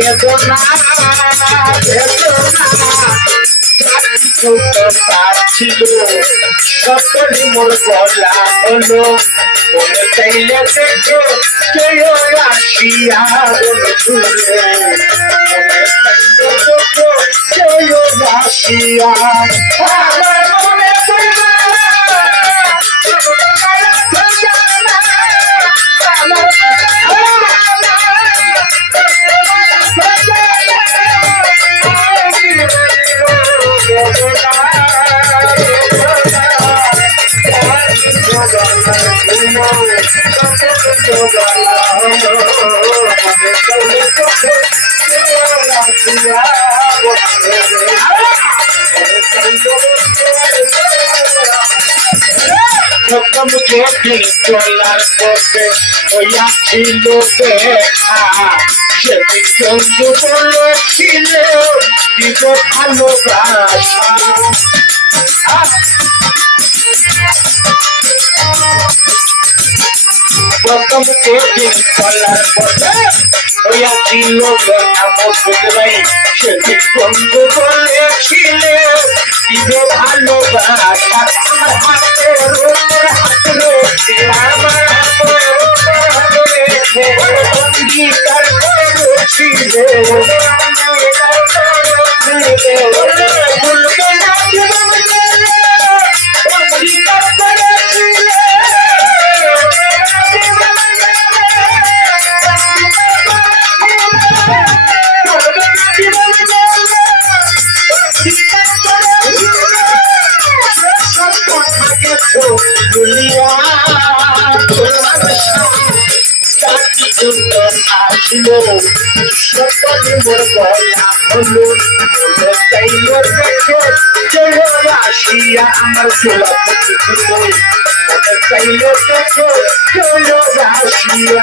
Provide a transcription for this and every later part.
বেদনা বেদনা ছিল সকলে মোর গলা হলো মনে চাইলে দেখো কেউ আসিয়া বন্ধুরে মনে চাইলে দেখো কেউ আসিয়া প্রথম যেদিন চলার পথে হইয়াছিল দেখা সেদিন বন্ধু বলেছিল দিব ভালোবাসা প্রথম যেদিন চলার পথে হইয়াছিল দেখা নাই সেদিন বন্ধ বলেছিল দিবে ভালোবাসা আমার হাতে উপর হাতে রেখে আমার হাত সকলে মোর গলা হলো চাইল দেখে। চলো আসিয়া আমার চোলা চাইল দেখে চলো আসিয়া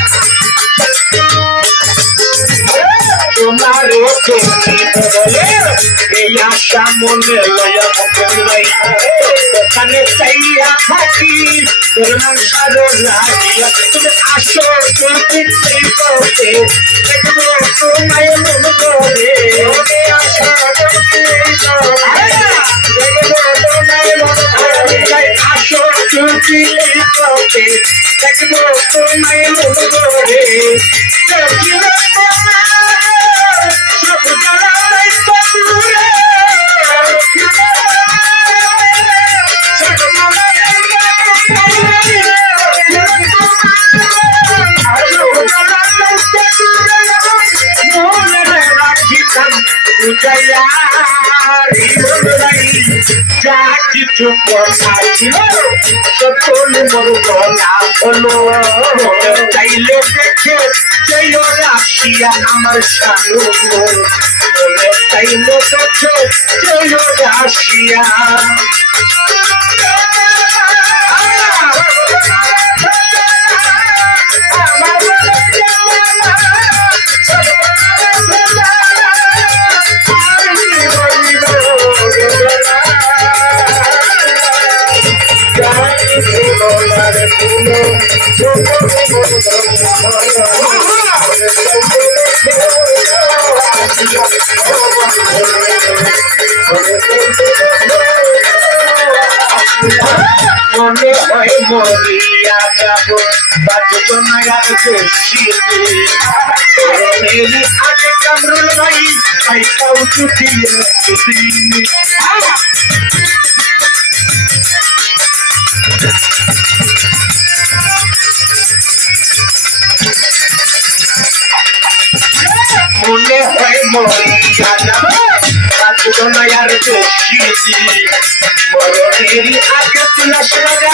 এই আশা মনে লইয়া মকরাই ওখানে চাইয়া থাকি, তোর সংসারও লাগিয়া তুমি আসো তুমি সেই পথে। দেখব তোমায় মন করে তোমায় আসো তুমি এই পথে। দেখব তোমায় মন করে দেখিব তোমার সব জানাই দূরে কিছু কথা ছিল সকল মোর গলা হলো চাইলে দেখে চাইল রাশিয়া আমার সানু চাইলে মরিয়া যাব বাজব না আর খুশিতে করণের আগে কামরুল ভাই পাইতাও চুটিয়ে চুটিনি মনে হয় মরিয়া যাব বাজব না আর খুশিতে করণের আগে তুলা সাজা